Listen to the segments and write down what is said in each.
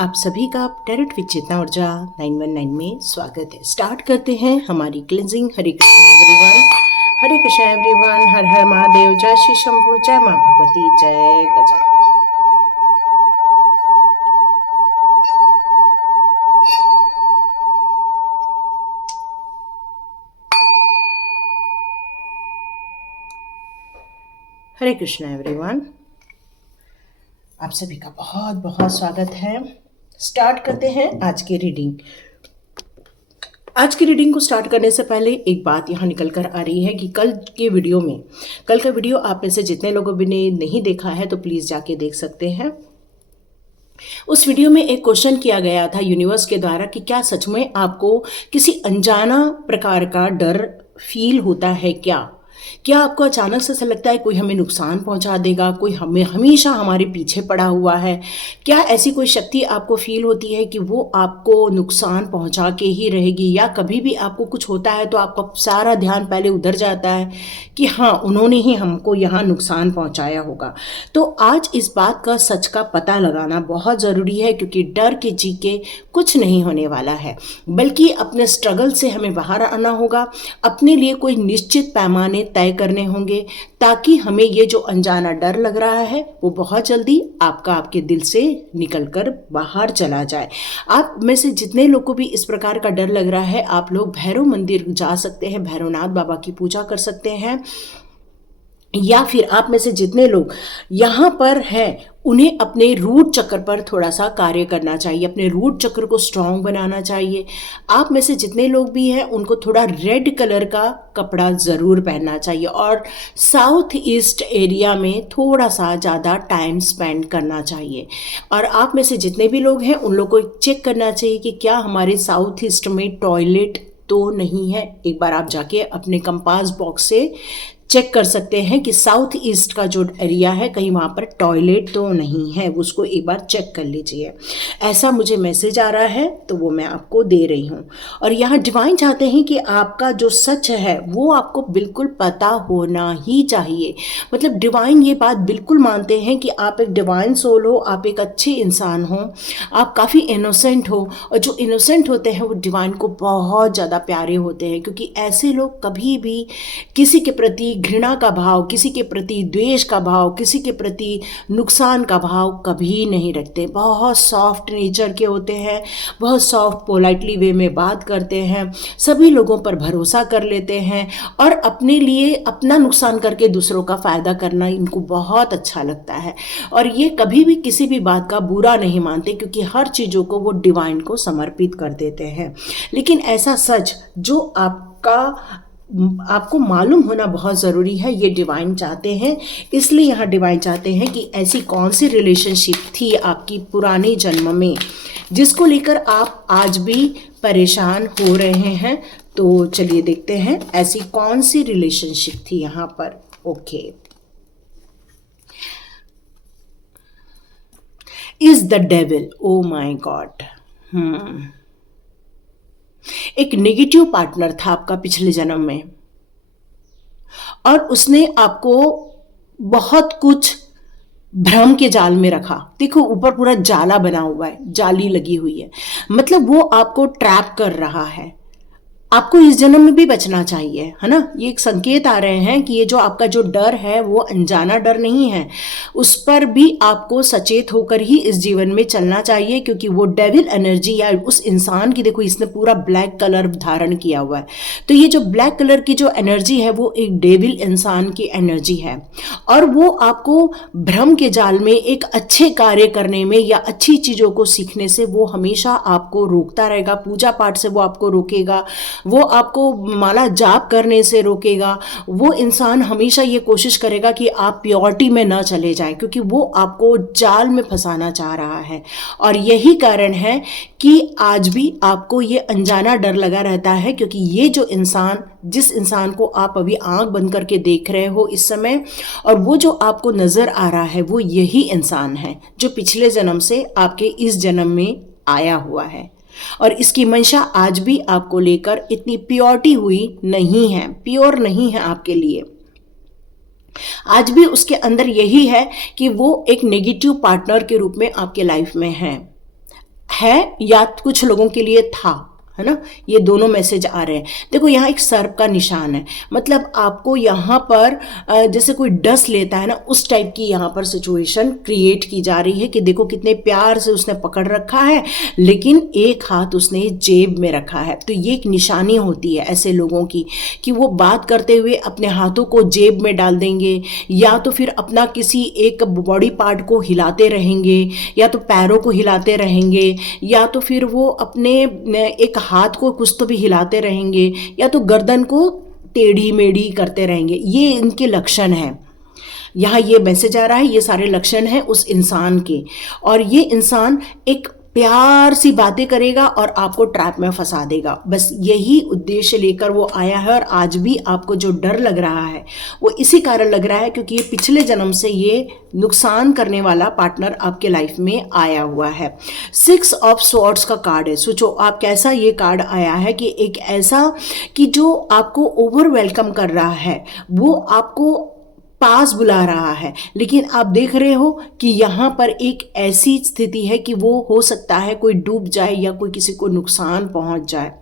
आप सभी का डायरेक्ट विद चेतना ऊर्जा 919 में स्वागत है। स्टार्ट करते हैं हमारी क्लिनजिंग। हरे कृष्णा एवरीवन, हरे कृष्णा एवरीवन, हर हर महादेव, जय श्री शंभू, जय माँ भगवती, जय गजानन। हरे कृष्णा एवरीवन, आप सभी का बहुत बहुत स्वागत है। स्टार्ट करते हैं आज की रीडिंग। आज की रीडिंग को स्टार्ट करने से पहले एक बात यहाँ निकल कर आ रही है कि कल का वीडियो आप में से जितने लोगों ने नहीं देखा है तो प्लीज़ जाके देख सकते हैं। उस वीडियो में एक क्वेश्चन किया गया था यूनिवर्स के द्वारा कि क्या सच में आपको किसी अनजाना प्रकार का डर फील होता है क्या आपको अचानक से ऐसा लगता है कोई हमें नुकसान पहुंचा देगा, कोई हमें हमेशा हमारे पीछे पड़ा हुआ है। क्या ऐसी कोई शक्ति आपको फील होती है कि वो आपको नुकसान पहुंचा के ही रहेगी, या कभी भी आपको कुछ होता है तो आपका सारा ध्यान पहले उधर जाता है कि हाँ उन्होंने ही हमको यहाँ नुकसान पहुंचाया होगा। तो आज इस बात का सच का पता लगाना बहुत ज़रूरी है, क्योंकि डर के जी के कुछ नहीं होने वाला है, बल्कि अपने स्ट्रगल से हमें बाहर आना होगा। अपने लिए कोई निश्चित पैमाने तय करने होंगे ताकि हमें ये जो अनजाना डर लग रहा है वो बहुत जल्दी आपके दिल से निकलकर बाहर चला जाए। आप में से जितने लोगों को भी इस प्रकार का डर लग रहा है, आप लोग भैरव मंदिर जा सकते हैं, भैरवनाथ बाबा की पूजा कर सकते हैं, या फिर आप में से जितने लोग यहाँ पर हैं उन्हें अपने रूट चक्र पर थोड़ा सा कार्य करना चाहिए, अपने रूट चक्र को स्ट्रॉन्ग बनाना चाहिए। आप में से जितने लोग भी हैं उनको थोड़ा रेड कलर का कपड़ा ज़रूर पहनना चाहिए, और साउथ ईस्ट एरिया में थोड़ा सा ज़्यादा टाइम स्पेंड करना चाहिए। और आप में से जितने भी लोग हैं उन लोग को चेक करना चाहिए कि क्या हमारे साउथ ईस्ट में टॉयलेट तो नहीं है। एक बार आप जाके अपने कंपास बॉक्स से चेक कर सकते हैं कि साउथ ईस्ट का जो एरिया है कहीं वहाँ पर टॉयलेट तो नहीं है, उसको एक बार चेक कर लीजिए। ऐसा मुझे मैसेज आ रहा है तो वो मैं आपको दे रही हूँ। और यहाँ डिवाइन चाहते हैं कि आपका जो सच है वो आपको बिल्कुल पता होना ही चाहिए। मतलब डिवाइन ये बात बिल्कुल मानते हैं कि आप एक डिवाइन सोल हो, आप एक अच्छे इंसान हो, आप काफ़ी इनोसेंट हो, और जो इनोसेंट होते हैं वो डिवाइन को बहुत ज़्यादा प्यारे होते हैं, क्योंकि ऐसे लोग कभी भी किसी के प्रति घृणा का भाव, किसी के प्रति द्वेष का भाव, किसी के प्रति नुकसान का भाव कभी नहीं रखते। बहुत सॉफ्ट नेचर के होते हैं, बहुत सॉफ्ट पोलाइटली वे में बात करते हैं, सभी लोगों पर भरोसा कर लेते हैं, और अपने लिए अपना नुकसान करके दूसरों का फ़ायदा करना इनको बहुत अच्छा लगता है। और ये कभी भी किसी भी बात का बुरा नहीं मानते, क्योंकि हर चीज़ों को वो डिवाइन को समर्पित कर देते हैं। लेकिन ऐसा सच जो आपको मालूम होना बहुत ज़रूरी है, ये डिवाइन चाहते हैं। इसलिए यहाँ डिवाइन चाहते हैं कि ऐसी कौन सी रिलेशनशिप थी आपकी पुराने जन्म में जिसको लेकर आप आज भी परेशान हो रहे हैं। तो चलिए देखते हैं ऐसी कौन सी रिलेशनशिप थी यहाँ पर। Okay, is the devil. Oh my God, एक नेगेटिव पार्टनर था आपका पिछले जन्म में, और उसने आपको बहुत कुछ भ्रम के जाल में रखा। देखो ऊपर पूरा जाला बना हुआ है, जाली लगी हुई है, मतलब वो आपको ट्रैप कर रहा है। आपको इस जन्म में भी बचना चाहिए, है ना। ये एक संकेत आ रहे हैं कि ये जो आपका जो डर है वो अनजाना डर नहीं है, उस पर भी आपको सचेत होकर ही इस जीवन में चलना चाहिए, क्योंकि वो डेविल एनर्जी या उस इंसान की, देखो इसने पूरा ब्लैक कलर धारण किया हुआ है, तो ये जो ब्लैक कलर की जो एनर्जी है वो एक डेविल इंसान की एनर्जी है, और वो आपको भ्रम के जाल में एक अच्छे कार्य करने में या अच्छी चीज़ों को सीखने से वो हमेशा आपको रोकता रहेगा। पूजा पाठ से वो आपको रोकेगा, वो आपको माला जाप करने से रोकेगा। वो इंसान हमेशा ये कोशिश करेगा कि आप प्योरिटी में ना चले जाएं, क्योंकि वो आपको जाल में फंसाना चाह रहा है। और यही कारण है कि आज भी आपको ये अनजाना डर लगा रहता है, क्योंकि ये जो इंसान, जिस इंसान को आप अभी आंख बंद करके देख रहे हो इस समय, और वो जो आपको नजर आ रहा है वो यही इंसान है जो पिछले जन्म से आपके इस जन्म में आया हुआ है। और इसकी मंशा आज भी आपको लेकर इतनी प्योरिटी हुई नहीं है, प्योर नहीं है आपके लिए। आज भी उसके अंदर यही है कि वो एक नेगेटिव पार्टनर के रूप में आपके लाइफ में है। है या कुछ लोगों के लिए था, है ना। ये दोनों मैसेज आ रहे हैं। देखो यहाँ एक सर्प का निशान है, मतलब आपको यहाँ पर जैसे कोई डस लेता है ना, उस टाइप की यहाँ पर सिचुएशन क्रिएट की जा रही है कि देखो कितने प्यार से उसने पकड़ रखा है, लेकिन एक हाथ उसने जेब में रखा है। तो ये एक निशानी होती है ऐसे लोगों की कि वो बात करते हुए अपने हाथों को जेब में डाल देंगे, या तो फिर अपना किसी एक बॉडी पार्ट को हिलाते रहेंगे, या तो पैरों को हिलाते रहेंगे, या तो फिर वो अपने एक हाथ को कुछ तो भी हिलाते रहेंगे, या तो गर्दन को टेढ़ी मेढ़ी करते रहेंगे। ये इनके लक्षण हैं। यहाँ ये मैसेज आ रहा है, ये सारे लक्षण हैं उस इंसान के, और ये इंसान एक प्यार सी बातें करेगा और आपको ट्रैप में फंसा देगा। बस यही उद्देश्य लेकर वो आया है। और आज भी आपको जो डर लग रहा है वो इसी कारण लग रहा है क्योंकि ये पिछले जन्म से ये नुकसान करने वाला पार्टनर आपके लाइफ में आया हुआ है। 6 ऑफ स्वॉर्ड्स का कार्ड है। सोचो आप कैसा ये कार्ड आया है कि एक ऐसा कि जो आपको ओवर वेलकम कर रहा है, वो आपको पास बुला रहा है, लेकिन आप देख रहे हो कि यहाँ पर एक ऐसी स्थिति है कि वो हो सकता है कोई डूब जाए या कोई किसी को नुकसान पहुंच जाए।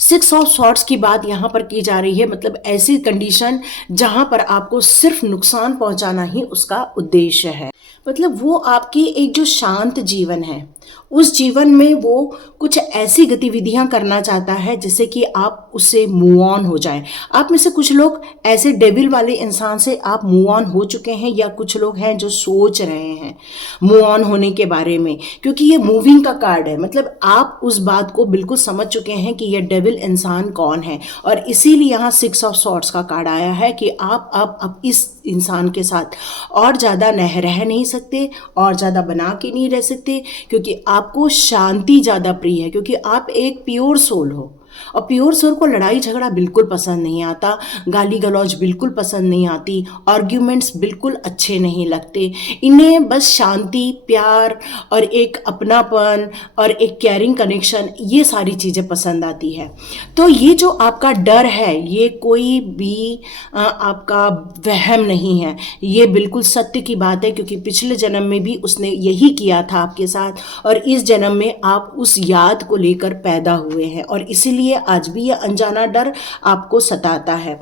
6 ऑफ स्वॉर्ड्स की बात यहाँ पर की जा रही है, मतलब ऐसी कंडीशन जहाँ पर आपको सिर्फ नुकसान पहुँचाना ही उसका उद्देश्य है। मतलब वो आपकी एक जो शांत जीवन है, उस जीवन में वो कुछ ऐसी गतिविधियां करना चाहता है जिससे कि आप उससे मूव ऑन हो जाए। आप में से कुछ लोग ऐसे डेविल वाले इंसान से आप मूव ऑन हो चुके हैं, या कुछ लोग हैं जो सोच रहे हैं मूव ऑन होने के बारे में, क्योंकि ये मूविंग का कार्ड है। मतलब आप उस बात को बिल्कुल समझ चुके हैं कि ये डेविल इंसान कौन है, और इसीलिए यहाँ 6 ऑफ स्वॉर्ड्स का कार्ड आया है कि आप अब इस इंसान के साथ और ज़्यादा रह नहीं सकते, और ज़्यादा बना के नहीं रह सकते, क्योंकि आपको शांति ज़्यादा प्रिय है, क्योंकि आप एक प्योर सोल हो। और प्योर सोल को लड़ाई झगड़ा बिल्कुल पसंद नहीं आता, गाली गलौज बिल्कुल पसंद नहीं आती, आर्ग्यूमेंट्स बिल्कुल अच्छे नहीं लगते। इन्हें बस शांति, प्यार और एक अपनापन और एक केयरिंग कनेक्शन, ये सारी चीज़ें पसंद आती है। तो ये जो आपका डर है, ये कोई भी आपका वहम नहीं है, ये बिल्कुल सत्य की बात है, क्योंकि पिछले जन्म में भी उसने यही किया था आपके साथ, और इस जन्म में आप उस याद को लेकर पैदा हुए हैं, और इसीलिए आज भी यह अनजाना डर आपको सताता है।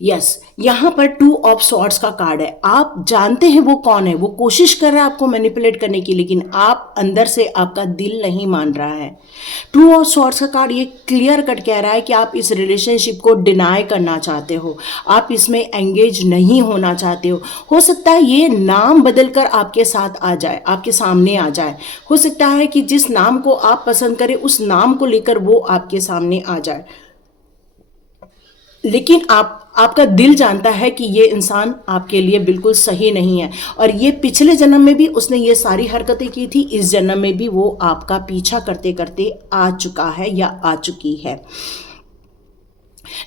यस, यहाँ पर 2 ऑफ स्वॉर्ड्स का कार्ड है। आप जानते हैं वो कौन है, वो कोशिश कर रहा है आपको मैनिपुलेट करने की, लेकिन आप अंदर से आपका दिल नहीं मान रहा है। 2 ऑफ स्वॉर्ड्स का कार्ड ये क्लियर कट कह रहा है कि आप इस रिलेशनशिप को डिनाई करना चाहते हो, आप इसमें एंगेज नहीं होना चाहते हो सकता है ये नाम बदलकर आपके साथ आ जाए, आपके सामने आ जाए। हो सकता है कि जिस नाम को आप पसंद करें उस नाम को लेकर वो आपके सामने आ जाए, लेकिन आपका दिल जानता है कि ये इंसान आपके लिए बिल्कुल सही नहीं है, और ये पिछले जन्म में भी उसने ये सारी हरकतें की थी, इस जन्म में भी वो आपका पीछा करते करते आ चुका है या आ चुकी है।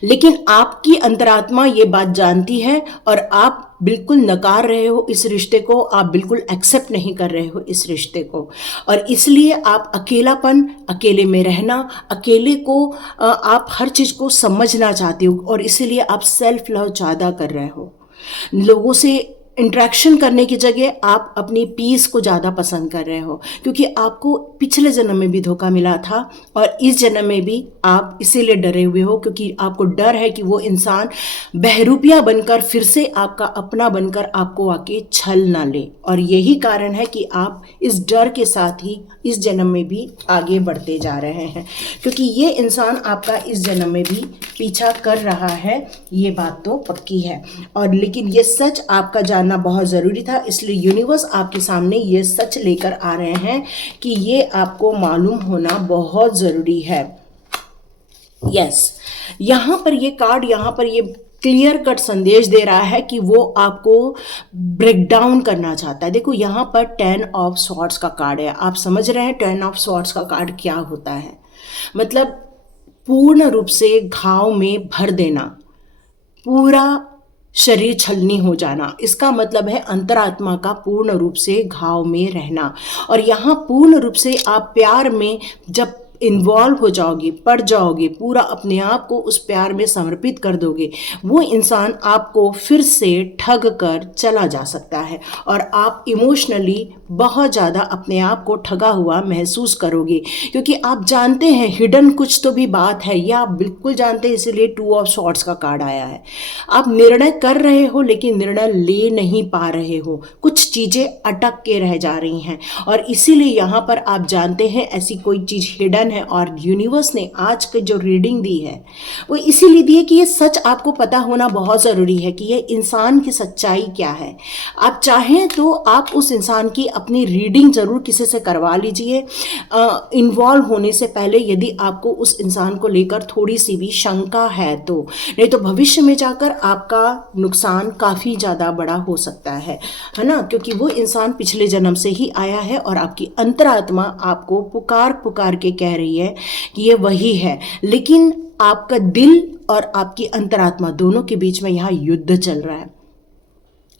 लेकिन आपकी अंतरात्मा ये बात जानती है, और आप बिल्कुल नकार रहे हो इस रिश्ते को, आप बिल्कुल एक्सेप्ट नहीं कर रहे हो इस रिश्ते को, और इसलिए आप अकेलापन, अकेले में रहना, अकेले को आप हर चीज़ को समझना चाहते हो, और इसीलिए आप सेल्फ लव ज़्यादा कर रहे हो। लोगों से इंटरेक्शन करने की जगह आप अपनी पीस को ज़्यादा पसंद कर रहे हो, क्योंकि आपको पिछले जन्म में भी धोखा मिला था, और इस जन्म में भी आप इसीलिए डरे हुए हो, क्योंकि आपको डर है कि वो इंसान बहरूपिया बनकर फिर से आपका अपना बनकर आपको आके छल ना ले। और यही कारण है कि आप इस डर के साथ ही इस जन्म में भी आगे बढ़ते जा रहे हैं, क्योंकि ये इंसान आपका इस जन्म में भी पीछा कर रहा है, ये बात तो पक्की है। और लेकिन ये सच आपका जानना बहुत ज़रूरी था, इसलिए यूनिवर्स आपके सामने ये सच लेकर आ रहे हैं कि ये आपको मालूम होना बहुत ज़रूरी है। यस, यहाँ पर ये कार्ड, यहाँ पर ये क्लियर कट संदेश दे रहा है कि वो आपको ब्रेक डाउन करना चाहता है। देखो यहाँ पर 10 ऑफ स्वॉर्ड्स का कार्ड है। आप समझ रहे हैं 10 ऑफ स्वॉर्ड्स का कार्ड क्या होता है? मतलब पूर्ण रूप से घाव में भर देना, पूरा शरीर छलनी हो जाना, इसका मतलब है अंतरात्मा का पूर्ण रूप से घाव में रहना। और यहाँ पूर्ण रूप से आप प्यार में जब इन्वॉल्व हो जाओगे, पड़ जाओगे, पूरा अपने आप को उस प्यार में समर्पित कर दोगे, वो इंसान आपको फिर से ठग कर चला जा सकता है और आप इमोशनली बहुत ज़्यादा अपने आप को ठगा हुआ महसूस करोगे, क्योंकि आप जानते हैं हिडन कुछ तो भी बात है, या आप बिल्कुल जानते हैं, इसीलिए 2 ऑफ सॉर्ड्स का कार्ड आया है। आप निर्णय कर रहे हो लेकिन निर्णय ले नहीं पा रहे हो, कुछ चीज़ें अटक के रह जा रही हैं और इसीलिए यहाँ पर आप जानते हैं ऐसी कोई चीज़ हिडन है और यूनिवर्स ने आज की जो रीडिंग दी है वो इसीलिए दी है कि ये सच आपको पता होना बहुत ज़रूरी है कि ये इंसान की सच्चाई क्या है। आप चाहें तो आप उस इंसान की अपनी रीडिंग ज़रूर किसी से करवा लीजिए इन्वॉल्व होने से पहले, यदि आपको उस इंसान को लेकर थोड़ी सी भी शंका है तो, नहीं तो भविष्य में जाकर आपका नुकसान काफ़ी ज़्यादा बड़ा हो सकता है ना, क्योंकि वो इंसान पिछले जन्म से ही आया है और आपकी अंतरात्मा आपको पुकार पुकार के कह रही है कि ये वही है, लेकिन आपका दिल और आपकी अंतरात्मा दोनों के बीच में यहाँ युद्ध चल रहा है।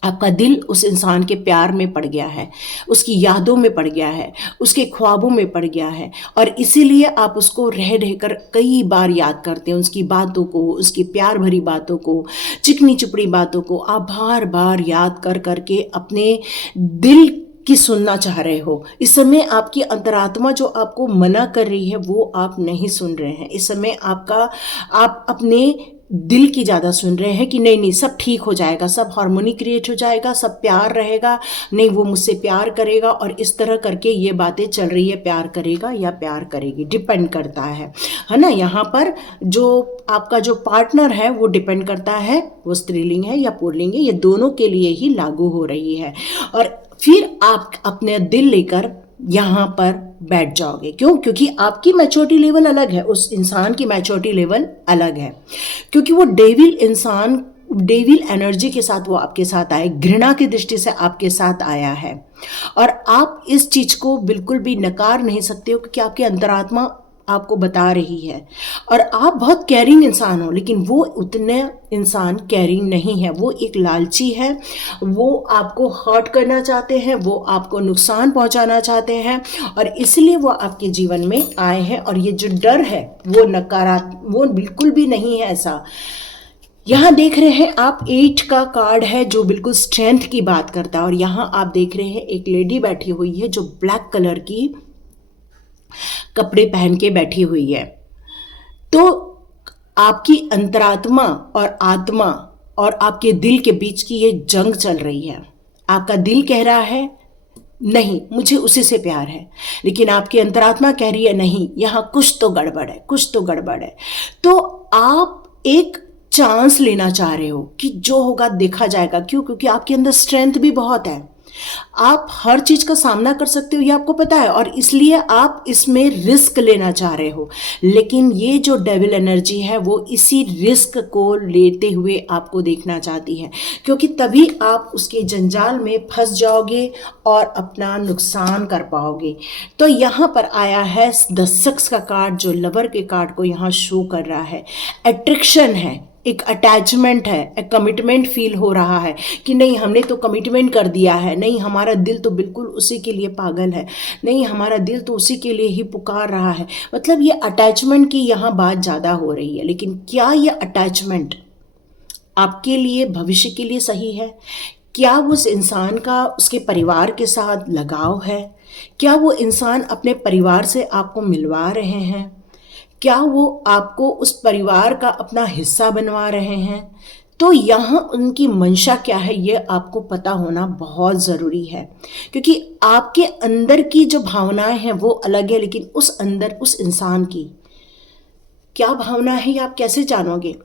आपका दिल उस इंसान के प्यार में पड़ गया है, उसकी यादों में पड़ गया है, उसके ख्वाबों में पड़ गया है और इसीलिए आप उसको रह रहकर कई बार याद करते हैं, उसकी बातों को, उसकी प्यार भरी बातों को, चिकनी चुपड़ी बातों को आप बार बार याद कर करके अपने दिल की सुनना चाह रहे हो। इस समय आपकी अंतरात्मा जो आपको मना कर रही है वो आप नहीं सुन रहे हैं। इस समय आप अपने दिल की ज़्यादा सुन रहे हैं कि नहीं नहीं सब ठीक हो जाएगा, सब हार्मोनी क्रिएट हो जाएगा, सब प्यार रहेगा, नहीं वो मुझसे प्यार करेगा और इस तरह करके ये बातें चल रही है, प्यार करेगा या प्यार करेगी, डिपेंड करता है ना। यहाँ पर जो आपका जो पार्टनर है वो डिपेंड करता है वो स्त्रीलिंग है या पुल्लिंग है, ये दोनों के लिए ही लागू हो रही है। और फिर आप अपने दिल लेकर यहाँ पर बैठ जाओगे। क्यों? क्योंकि आपकी मैच्योरिटी लेवल अलग है, उस इंसान की मैच्योरिटी लेवल अलग है, क्योंकि वो डेविल एनर्जी के साथ वो आपके साथ आए, घृणा की दृष्टि से आपके साथ आया है और आप इस चीज़ को बिल्कुल भी नकार नहीं सकते हो, क्योंकि आपकी अंतरात्मा आपको बता रही है और आप बहुत केयरिंग इंसान हो, लेकिन वो उतने इंसान केयरिंग नहीं है, वो एक लालची है, वो आपको हर्ट करना चाहते हैं, वो आपको नुकसान पहुंचाना चाहते हैं और इसलिए वो आपके जीवन में आए हैं। और ये जो डर है वो नकारात्मक, वो बिल्कुल भी नहीं है ऐसा। यहाँ देख रहे हैं आप 8 का कार्ड है जो बिल्कुल स्ट्रेंथ की बात करता है और यहाँ आप देख रहे हैं एक लेडी बैठी हुई है जो ब्लैक कलर की कपड़े पहन के बैठी हुई है। तो आपकी अंतरात्मा और आत्मा और आपके दिल के बीच की ये जंग चल रही है। आपका दिल कह रहा है नहीं मुझे उसी से प्यार है, लेकिन आपकी अंतरात्मा कह रही है नहीं यहाँ कुछ तो गड़बड़ है, कुछ तो गड़बड़ है। तो आप एक चांस लेना चाह रहे हो कि जो होगा देखा जाएगा। क्यों? क्योंकि आपके अंदर स्ट्रेंथ भी बहुत है, आप हर चीज का सामना कर सकते हो ये आपको पता है और इसलिए आप इसमें रिस्क लेना चाह रहे हो। लेकिन ये जो डेविल एनर्जी है वो इसी रिस्क को लेते हुए आपको देखना चाहती है, क्योंकि तभी आप उसके जंजाल में फंस जाओगे और अपना नुकसान कर पाओगे। तो यहाँ पर आया है द सक्स का कार्ड जो लवर के कार्ड को यहाँ शो कर रहा है। अट्रैक्शन है, एक अटैचमेंट है, एक कमिटमेंट फील हो रहा है कि नहीं हमने तो कमिटमेंट कर दिया है, नहीं हमारा दिल तो बिल्कुल उसी के लिए पागल है, नहीं हमारा दिल तो उसी के लिए ही पुकार रहा है। मतलब ये अटैचमेंट की यहाँ बात ज़्यादा हो रही है। लेकिन क्या ये अटैचमेंट आपके लिए भविष्य के लिए सही है? क्या उस इंसान का उसके परिवार के साथ लगाव है? क्या वो इंसान अपने परिवार से आपको मिलवा रहे हैं? क्या वो आपको उस परिवार का अपना हिस्सा बनवा रहे हैं? तो यहाँ उनकी मंशा क्या है ये आपको पता होना बहुत ज़रूरी है, क्योंकि आपके अंदर की जो भावनाएं हैं वो अलग है, लेकिन उस अंदर उस इंसान की क्या भावना है ये आप कैसे जानोगे?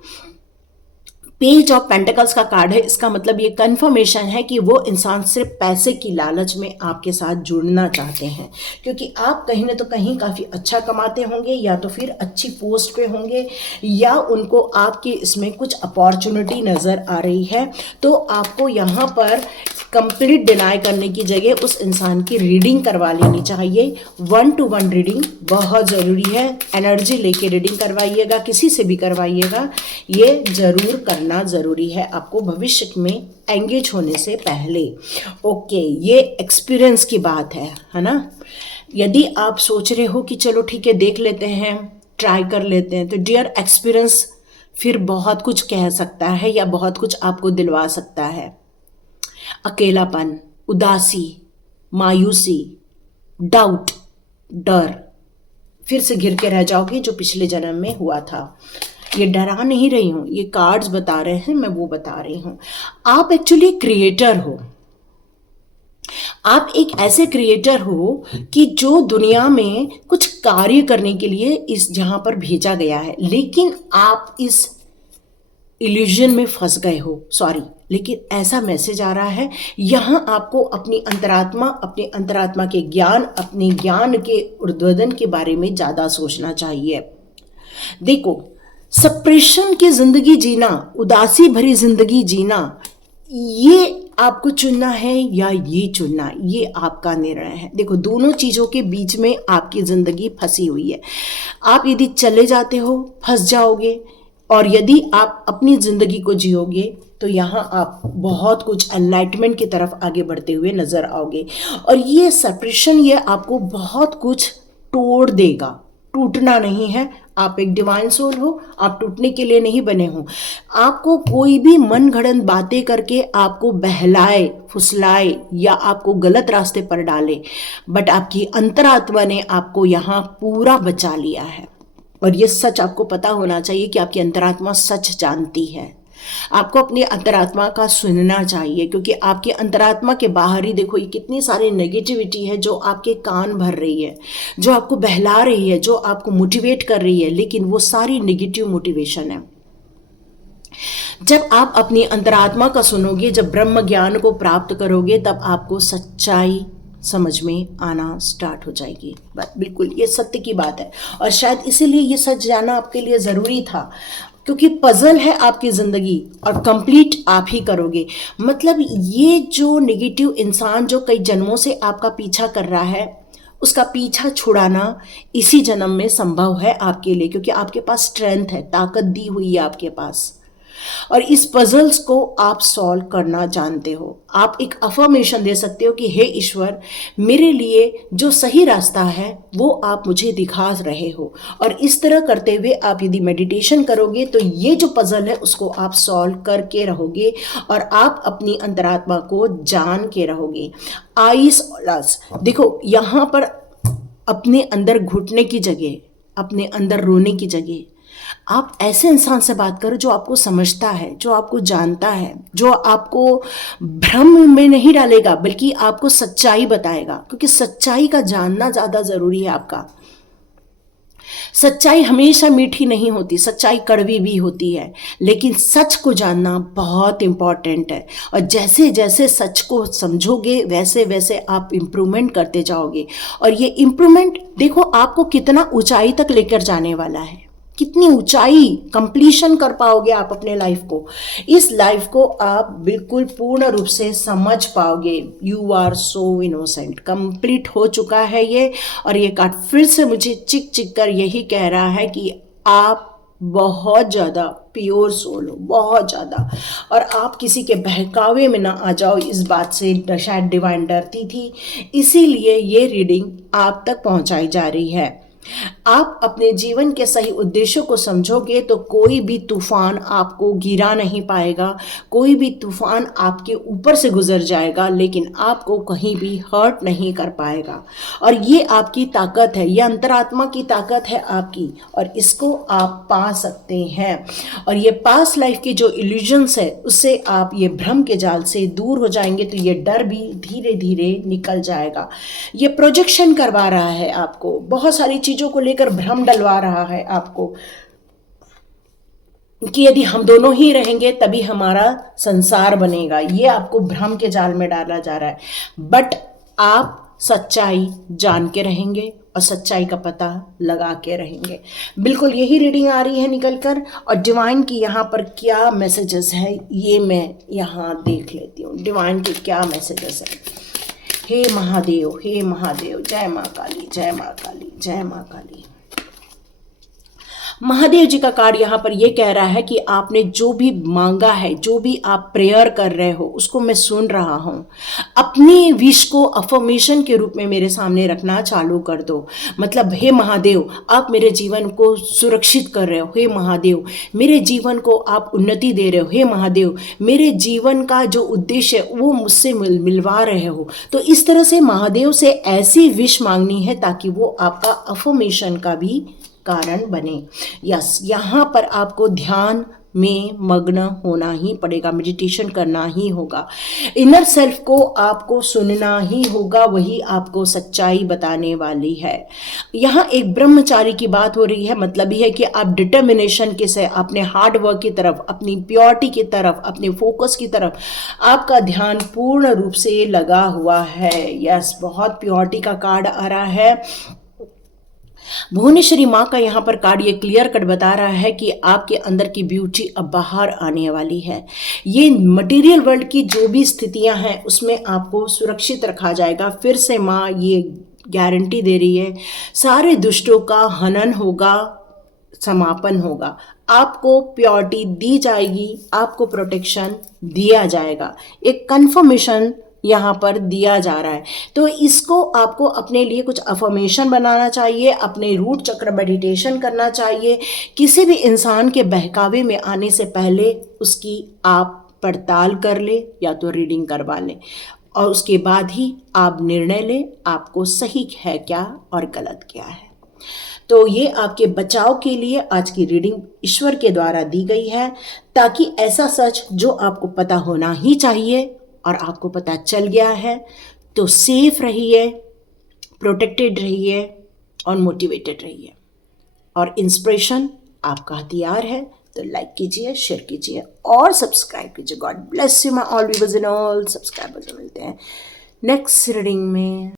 पेज ऑफ पेंटिकल्स का कार्ड है, इसका मतलब ये कंफर्मेशन है कि वो इंसान सिर्फ पैसे की लालच में आपके साथ जुड़ना चाहते हैं, क्योंकि आप कहीं ना तो कहीं काफ़ी अच्छा कमाते होंगे या तो फिर अच्छी पोस्ट पे होंगे या उनको आपके इसमें कुछ अपॉर्चुनिटी नज़र आ रही है। तो आपको यहाँ पर कंप्लीट डिनाई करने की जगह उस इंसान की रीडिंग करवा लेनी चाहिए। 1-to-1 रीडिंग बहुत ज़रूरी है। एनर्जी लेके रीडिंग करवाइएगा, किसी से भी करवाइएगा, ये ज़रूर करना ज़रूरी है आपको भविष्य में एंगेज होने से पहले। ओके, ये एक्सपीरियंस की बात है ना। यदि आप सोच रहे हो कि चलो ठीक है देख लेते हैं, ट्राई कर लेते हैं, तो डियर एक्सपीरियंस फिर बहुत कुछ कह सकता है या बहुत कुछ आपको दिलवा सकता है। अकेलापन, उदासी, मायूसी, डाउट, डर, फिर से घिर के रह जाओगे जो पिछले जन्म में हुआ था। ये डरा नहीं रही हूँ, ये कार्ड्स बता रहे हैं, मैं वो बता रही हूँ। आप एक्चुअली क्रिएटर हो। आप एक ऐसे क्रिएटर हो कि जो दुनिया में कुछ कार्य करने के लिए इस जहां पर भेजा गया है, लेकिन आप इस इल्यूजन में फंस गए हो। सॉरी, लेकिन ऐसा मैसेज आ रहा है यहाँ आपको अपनी अंतरात्मा के ज्ञान, अपने ज्ञान के ऊर्ध्वगमन के बारे में ज़्यादा सोचना चाहिए। देखो, सप्रेशन की जिंदगी जीना, उदासी भरी जिंदगी जीना, ये आपको चुनना है या ये चुनना, ये आपका निर्णय है। देखो, दोनों चीज़ों के बीच में आपकी ज़िंदगी फंसी हुई है। आप यदि चले जाते हो फंस जाओगे, और यदि आप अपनी ज़िंदगी को जियोगे तो यहाँ आप बहुत कुछ एनलाइटमेंट की तरफ आगे बढ़ते हुए नज़र आओगे। और ये सेपरेशन, ये आपको बहुत कुछ तोड़ देगा। टूटना नहीं है, आप एक डिवाइन सोल हो, आप टूटने के लिए नहीं बने हो। आपको कोई भी मन घड़ंत बातें करके आपको बहलाए, फुसलाए या आपको गलत रास्ते पर डाले, बट आपकी अंतरात्मा ने आपको यहाँ पूरा बचा लिया है। और ये सच आपको पता होना चाहिए कि आपकी अंतरात्मा सच जानती है। आपको अपनी अंतरात्मा का सुनना चाहिए, क्योंकि आपकी अंतरात्मा के बाहर ही देखो ये कितनी सारी नेगेटिविटी है जो आपके कान भर रही है, जो आपको बहला रही है, जो आपको मोटिवेट कर रही है, लेकिन वो सारी नेगेटिव मोटिवेशन है। जब आप अपनी अंतरात्मा का सुनोगे, जब ब्रह्म ज्ञान को प्राप्त करोगे, तब आपको सच्चाई समझ में आना स्टार्ट हो जाएगी। बिल्कुल ये सत्य की बात है, और शायद इसीलिए ये सच जाना आपके लिए ज़रूरी था, क्योंकि पजल है आपकी ज़िंदगी और कंप्लीट आप ही करोगे। मतलब ये जो नेगेटिव इंसान जो कई जन्मों से आपका पीछा कर रहा है, उसका पीछा छुड़ाना इसी जन्म में संभव है आपके लिए, क्योंकि आपके पास स्ट्रेंथ है, ताकत दी हुई है आपके पास, और इस पजल्स को आप सॉल्व करना जानते हो। आप एक अफर्मेशन दे सकते हो कि हे ईश्वर, मेरे लिए जो सही रास्ता है वो आप मुझे दिखा रहे हो। और इस तरह करते हुए आप यदि मेडिटेशन करोगे तो ये जो पजल है उसको आप सॉल्व करके रहोगे, और आप अपनी अंतरात्मा को जान के रहोगे। आइस देखो, यहाँ पर अपने अंदर घुटने की जगह, अपने अंदर रोने की जगह, आप ऐसे इंसान से बात करो जो आपको समझता है, जो आपको जानता है, जो आपको भ्रम में नहीं डालेगा बल्कि आपको सच्चाई बताएगा, क्योंकि सच्चाई का जानना ज़्यादा ज़रूरी है आपका। सच्चाई हमेशा मीठी नहीं होती, सच्चाई कड़वी भी होती है, लेकिन सच को जानना बहुत इम्पॉर्टेंट है। और जैसे जैसे सच को समझोगे वैसे वैसे आप इम्प्रूवमेंट करते जाओगे, और ये इम्प्रूवमेंट देखो आपको कितना ऊंचाई तक लेकर जाने वाला है, कितनी ऊंचाई कंप्लीशन कर पाओगे आप अपने लाइफ को। इस लाइफ को आप बिल्कुल पूर्ण रूप से समझ पाओगे। You are so innocent, complete हो चुका है ये। और ये कार्ड फिर से मुझे चिक चिक कर यही कह रहा है कि आप बहुत ज़्यादा प्योर सोल हो, बहुत ज़्यादा, और आप किसी के बहकावे में ना आ जाओ। इस बात से शायद डिवाइन डरती थी, इसीलिए ये रीडिंग आप तक पहुंचाई जा रही है। आप अपने जीवन के सही उद्देश्यों को समझोगे तो कोई भी तूफान आपको गिरा नहीं पाएगा, कोई भी तूफान आपके ऊपर से गुजर जाएगा लेकिन आपको कहीं भी हर्ट नहीं कर पाएगा। और ये आपकी ताकत है, ये अंतरात्मा की ताकत है आपकी, और इसको आप पा सकते हैं। और ये पास्ट लाइफ की जो इल्यूजन्स है उससे आप ये भ्रम के जाल से दूर हो जाएंगे, तो ये डर भी धीरे धीरे निकल जाएगा। ये प्रोजेक्शन करवा रहा है आपको, बहुत सारी चीज़ों को लेकर भ्रम डलवा रहा है आपको कि यदि हम दोनों ही रहेंगे तभी हमारा संसार बनेगा। ये आपको भ्रम के जाल में डाला जा रहा है, बट आप सच्चाई जान के रहेंगे और सच्चाई का पता लगा के रहेंगे। बिल्कुल यही रीडिंग आ रही है निकल कर, और डिवाइन की यहाँ पर क्या मैसेजेस है ये मैं यहाँ देख लेती हूँ। डिवाइन के क्या मैसेजेस हैं। हे महादेव, हे महादेव, जय माँ काली, जय माँ काली, जय माँ काली। महादेव जी का कार्ड यहाँ पर ये कह रहा है कि आपने जो भी मांगा है, जो भी आप प्रेयर कर रहे हो, उसको मैं सुन रहा हूँ। अपनी विश को अफर्मेशन के रूप में मेरे सामने रखना चालू कर दो। मतलब हे महादेव, आप मेरे जीवन को सुरक्षित कर रहे हो। हे महादेव, मेरे जीवन को आप उन्नति दे रहे हो। हे महादेव, मेरे जीवन का जो उद्देश्य है वो मुझसे मिलवा रहे हो। तो इस तरह से महादेव से ऐसी विश मांगनी है ताकि वो आपका अफर्मेशन का भी कारण बने। यस, यहाँ पर आपको ध्यान में मग्न होना ही पड़ेगा, मेडिटेशन करना ही होगा, इनर सेल्फ को आपको सुनना ही होगा, वही आपको सच्चाई बताने वाली है। यहाँ एक ब्रह्मचारी की बात हो रही है, मतलब ये है कि आप डिटर्मिनेशन के से अपने हार्ड वर्क की तरफ, अपनी प्योरिटी की तरफ, अपने फोकस की तरफ आपका ध्यान पूर्ण रूप से लगा हुआ है। यस, बहुत प्योरिटी का कार्ड आ रहा है। भुवनेश्वरी माँ का यहाँ पर कार्ड ये क्लियर कट बता रहा है कि आपके अंदर की ब्यूटी अब बाहर आने वाली है। ये मटेरियल वर्ल्ड की जो भी स्थितियां हैं उसमें आपको सुरक्षित रखा जाएगा। फिर से माँ ये गारंटी दे रही है, सारे दुष्टों का हनन होगा, समापन होगा, आपको प्योरिटी दी जाएगी, आपको प्रोटेक्शन दिया जाएगा। एक कंफर्मेशन यहाँ पर दिया जा रहा है। तो इसको आपको अपने लिए कुछ अफर्मेशन बनाना चाहिए, अपने रूट चक्र मेडिटेशन करना चाहिए। किसी भी इंसान के बहकावे में आने से पहले उसकी आप पड़ताल कर ले या तो रीडिंग करवा लें, और उसके बाद ही आप निर्णय लें आपको सही है क्या और गलत क्या है। तो ये आपके बचाव के लिए आज की रीडिंग ईश्वर के द्वारा दी गई है, ताकि ऐसा सच जो आपको पता होना ही चाहिए और आपको पता चल गया है, तो सेफ रहिए, प्रोटेक्टेड रहिए और मोटिवेटेड रहिए। और इंस्पिरेशन आपका हथियार है, तो लाइक कीजिए, शेयर कीजिए और सब्सक्राइब कीजिए। God bless you my all viewers and all subscribers. मिलते हैं नेक्स्ट रीडिंग में।